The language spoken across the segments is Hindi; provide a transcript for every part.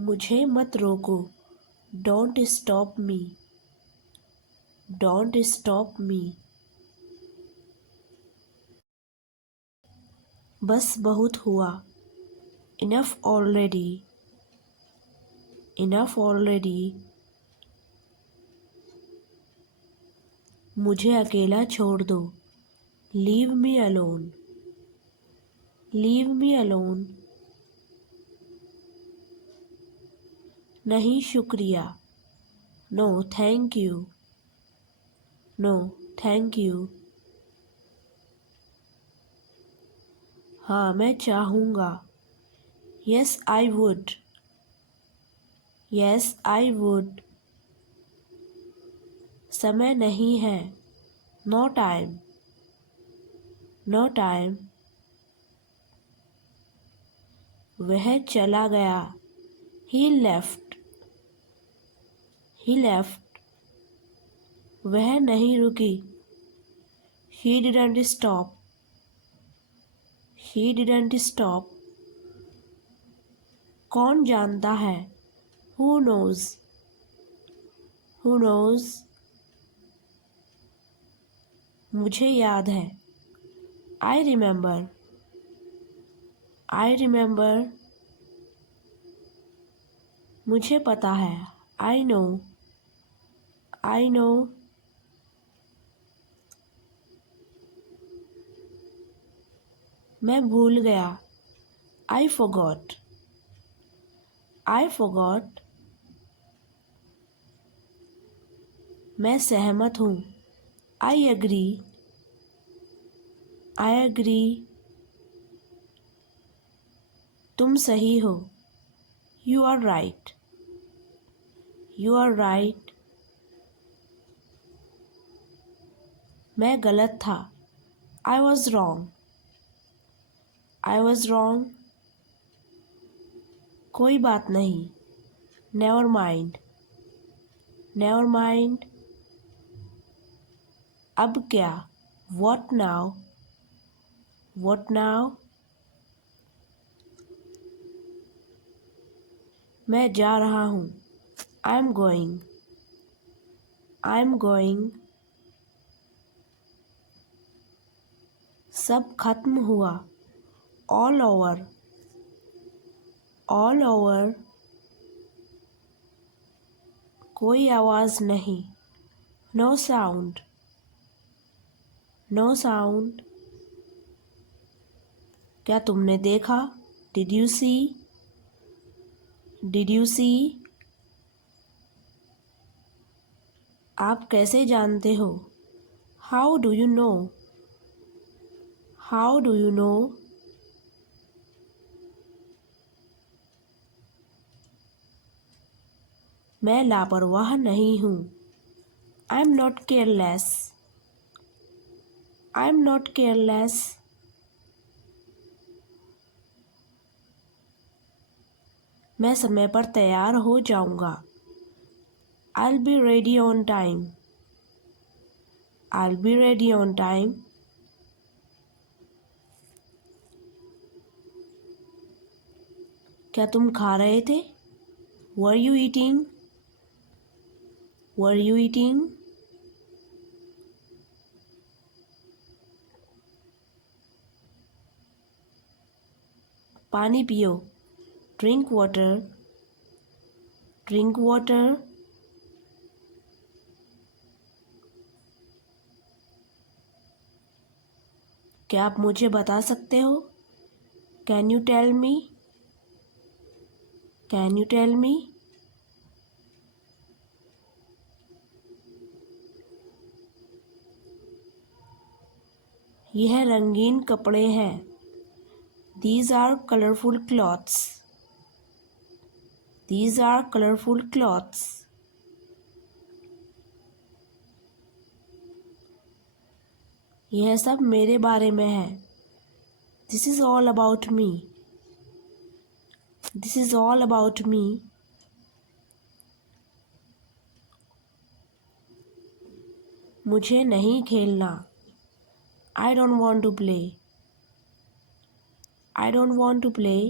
मुझे मत रोको। Don't stop me. Don't stop me. बस बहुत हुआ। Enough already. Enough already. मुझे अकेला छोड़ दो। Leave me alone. Leave me alone. नहीं शुक्रिया। No thank you. No thank you. हाँ मैं चाहूँगा। Yes I would. Yes I would. समय नहीं है। No time. No time. वह चला गया। He left. He left. वह नहीं रुकी। She didn't stop. She didn't stop. कौन जानता है? Who knows? Who knows? मुझे याद है। I remember. I remember. मुझे पता है। I know. I know. मैं भूल गया। I forgot. I forgot. मैं सहमत हूँ। I agree. I agree. तुम सही हो। You are right. You are right. मैं गलत था। I was wrong. I was wrong. कोई बात नहीं। Never mind. Never mind. अब क्या? What now? What now? मैं जा रहा हूँ। I'm going. I'm going. सब खत्म हुआ। All over. All over. कोई आवाज़ नहीं। No sound. No sound. क्या तुमने देखा? Did you see? Did you see? आप कैसे जानते हो? How do you know? How do you know? मैं लापरवाह नहीं हूँ। I'm not careless. I'm not careless. मैं समय पर तैयार हो जाऊँगा। I'll be ready on time. I'll be ready on time. क्या तुम खा रहे थे? Were you eating? Were you eating? पानी पियो। Drink water. Drink water. क्या आप मुझे बता सकते हो? Can you tell me? Can you tell me? यह रंगीन कपड़े हैं। These are colorful clothes. These are colorful clothes. यह सब मेरे बारे में है। This is all about me. This is all about me. मुझे नहीं खेलना। I don't want to play. I don't want to play.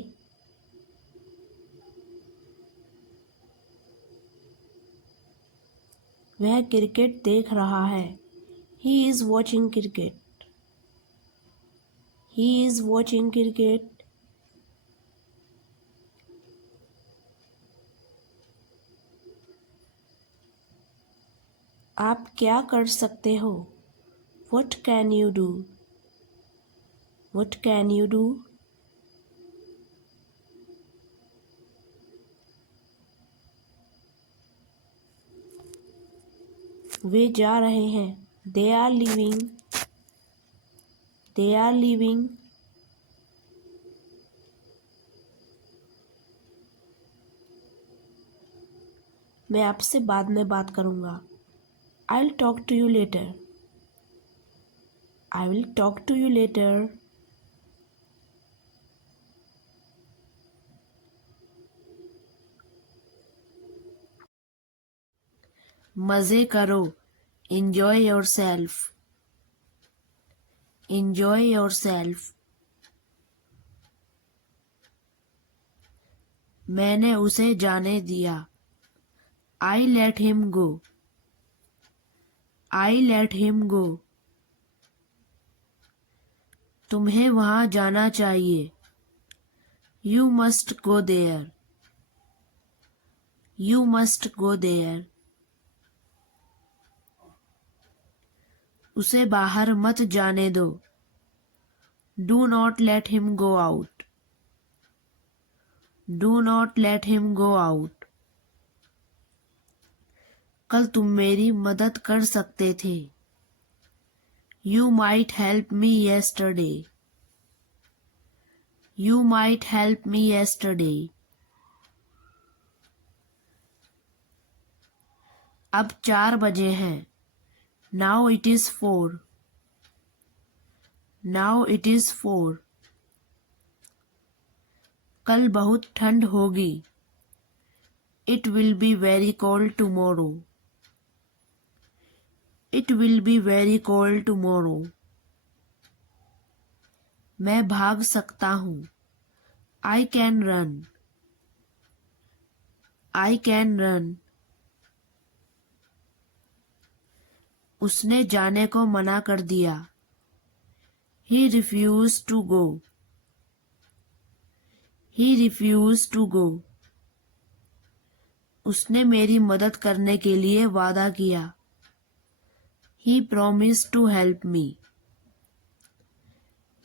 वह क्रिकेट देख रहा है। He is watching cricket. He is watching cricket. आप क्या कर सकते हो? What can you do? What can you do? वे जा रहे हैं। They are leaving. They are leaving. मैं आपसे बाद में बात करूँगा। I'll talk to you later. I will talk to you later. मज़े करो। Enjoy yourself. Enjoy yourself. मैंने उसे जाने दिया। I let him go. I let him go. तुम्हें वहाँ जाना चाहिए। You must go there. You must go there. उसे बाहर मत जाने दो। Do not let him go out. Do not let him go out. कल तुम मेरी मदद कर सकते थे। You might help me yesterday. You might help me yesterday. अब 4 बजे हैं। Now it is 4. Now it is 4. कल बहुत ठंड होगी। It will be very cold tomorrow. It will be very cold tomorrow. मैं भाग सकता हूँ। I can run. I can run. उसने जाने को मना कर दिया। He refused to go. He refused to go. उसने मेरी मदद करने के लिए वादा किया। He promised to help me.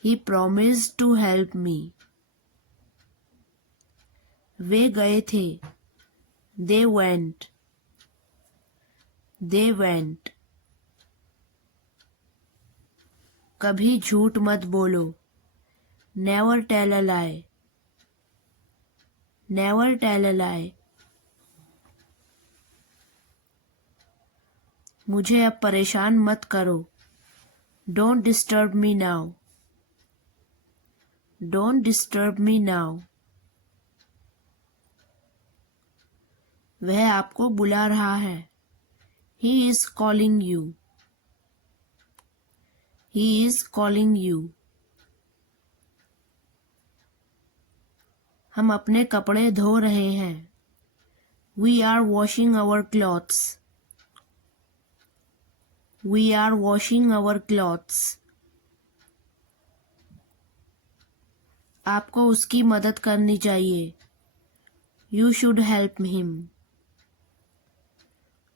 He promised to help me. वे गए थे। They went. They went. कभी झूठ मत बोलो। Never tell a lie. Never tell a lie. मुझे अब परेशान मत करो। Don't disturb me now. Don't disturb me now. वह आपको बुला रहा है। He is calling you. He is calling you. हम अपने कपड़े धो रहे हैं। We are washing our clothes. We are washing our clothes. आपको उसकी मदद करनी चाहिए। You should help him.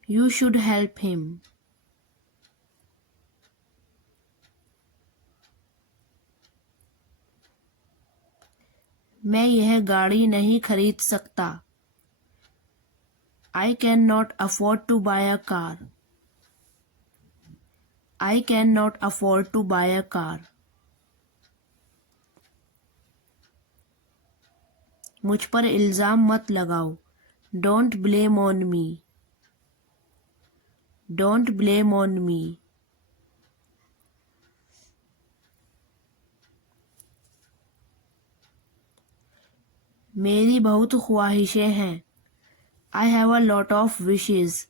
You should help him. मैं यह गाड़ी नहीं खरीद सकता। I cannot afford to buy a car. I cannot afford to buy a car. मुझ पर इल्ज़ाम मत लगाओ। Don't blame on me. Don't blame on me. मेरी बहुत ख्वाहिशें हैं। I have a lot of wishes.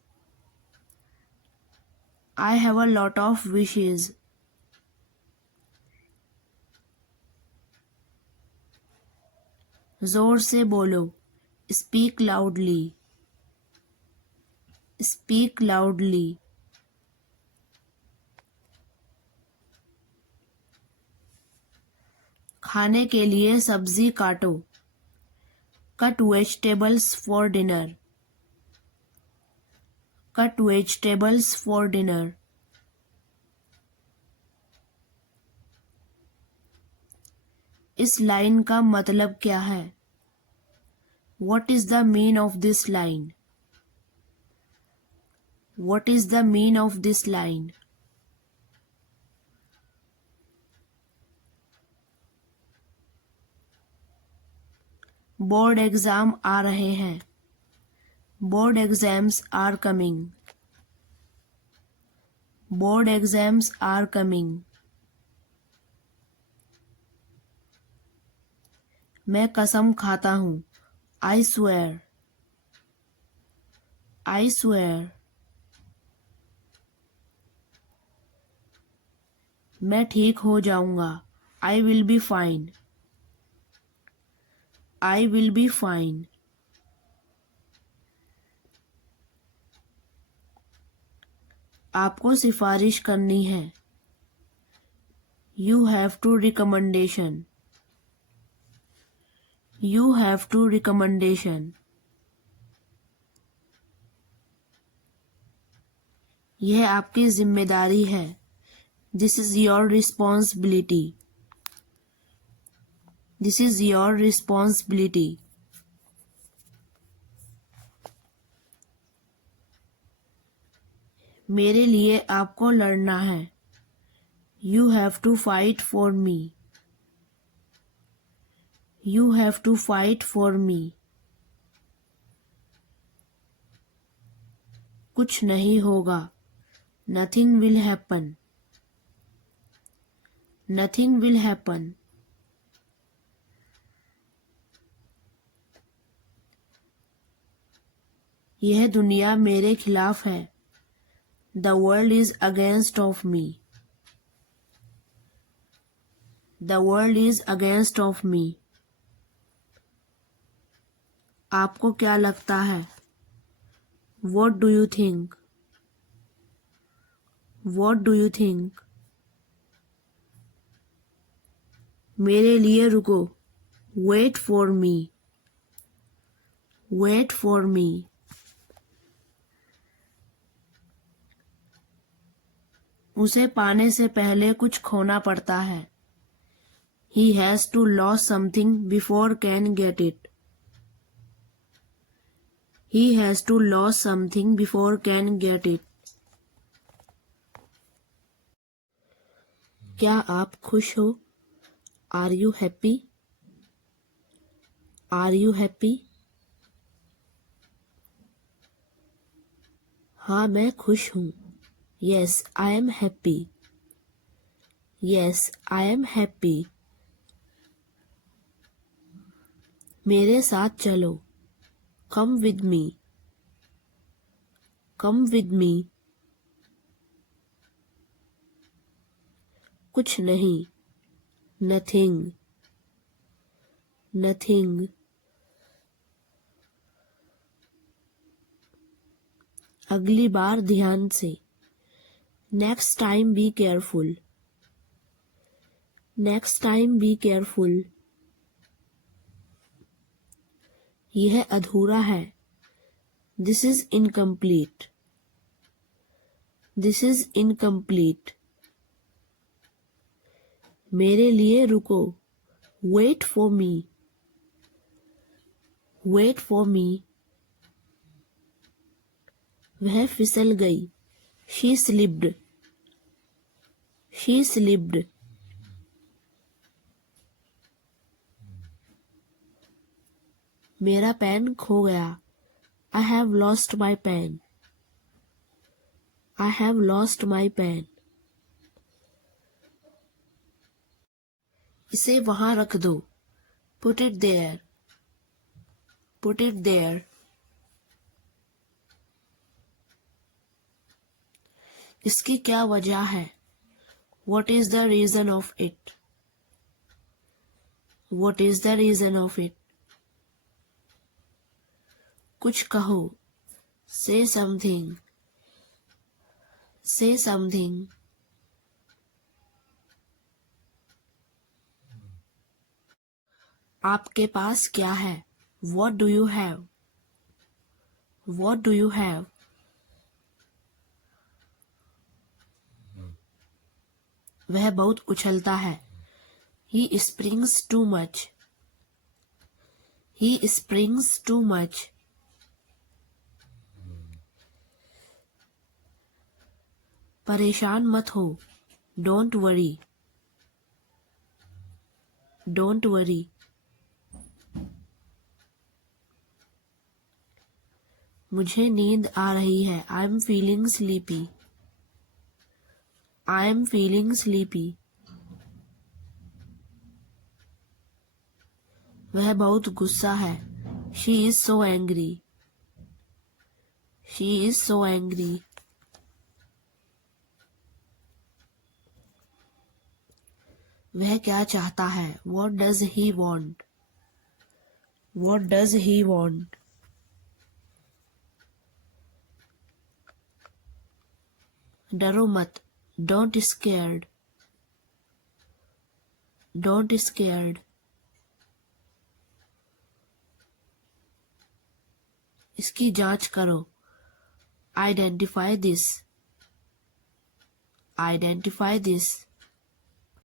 I have a lot of wishes. जोर से बोलो। Speak loudly. Speak loudly. खाने के लिए सब्जी काटो. Cut vegetables for dinner. Cut vegetables for dinner. इस लाइन का मतलब क्या है? What is the mean of this line? What is the mean of this line? Board exam आ रहे हैं. Board exams are coming. Board exams are coming. मैं कसम खाता हूँ. I swear. I swear. मैं ठीक हो जाऊंगा. I will be fine. I will be fine. आपको सिफारिश करनी है. You have to recommendation. You have to recommendation. यह आपकी जिम्मेदारी है. This is your responsibility. This is your responsibility. मेरे लिए आपको लड़ना है. You have to fight for me. You have to fight for me. कुछ नहीं होगा. Nothing will happen. Nothing will happen. यह दुनिया मेरे खिलाफ है. The world is against of me. The world is against of me. आपको क्या लगता है? What do you think? What do you think? मेरे लिए रुको. Wait for me. Wait for me. उसे पाने से पहले कुछ खोना पड़ता है. He has to lose something before can get it. He has to lose something before can get it. क्या आप खुश हो? Are you happy? Are you happy? हाँ मैं खुश हूँ. Yes, I am happy. Yes, I am happy. मेरे साथ चलो. Come with me. Come with me. कुछ नहीं. Nothing. Nothing. अगली बार ध्यान से. Next time be careful. Next time be careful. यह अधूरा है. This is incomplete. This is incomplete. मेरे लिए रुको. Wait for me. Wait for me. वह फिसल गई. She slipped. She slipped. मेरा पेन खो गया. I have lost my pen. I have lost my pen. इसे वहां रख दो. Put it there. Put it there. इसकी क्या वजह है? What is the reason of it? What is the reason of it? कुछ कहो. Say something. Say something. आपके पास क्या है? What do you have? What do you have? वह बहुत उछलता है. He springs too much. He springs too much. परेशान मत हो. Don't worry. Don't worry. मुझे नींद आ रही है. I am feeling sleepy. I am feeling sleepy. वह बहुत गुस्सा है. She is so angry. She is so angry. वह क्या चाहता है? What does he want? What does he want? डरो मत. Don't scared. Don't scared. इसकी जांच करो. Identify this. Identify this.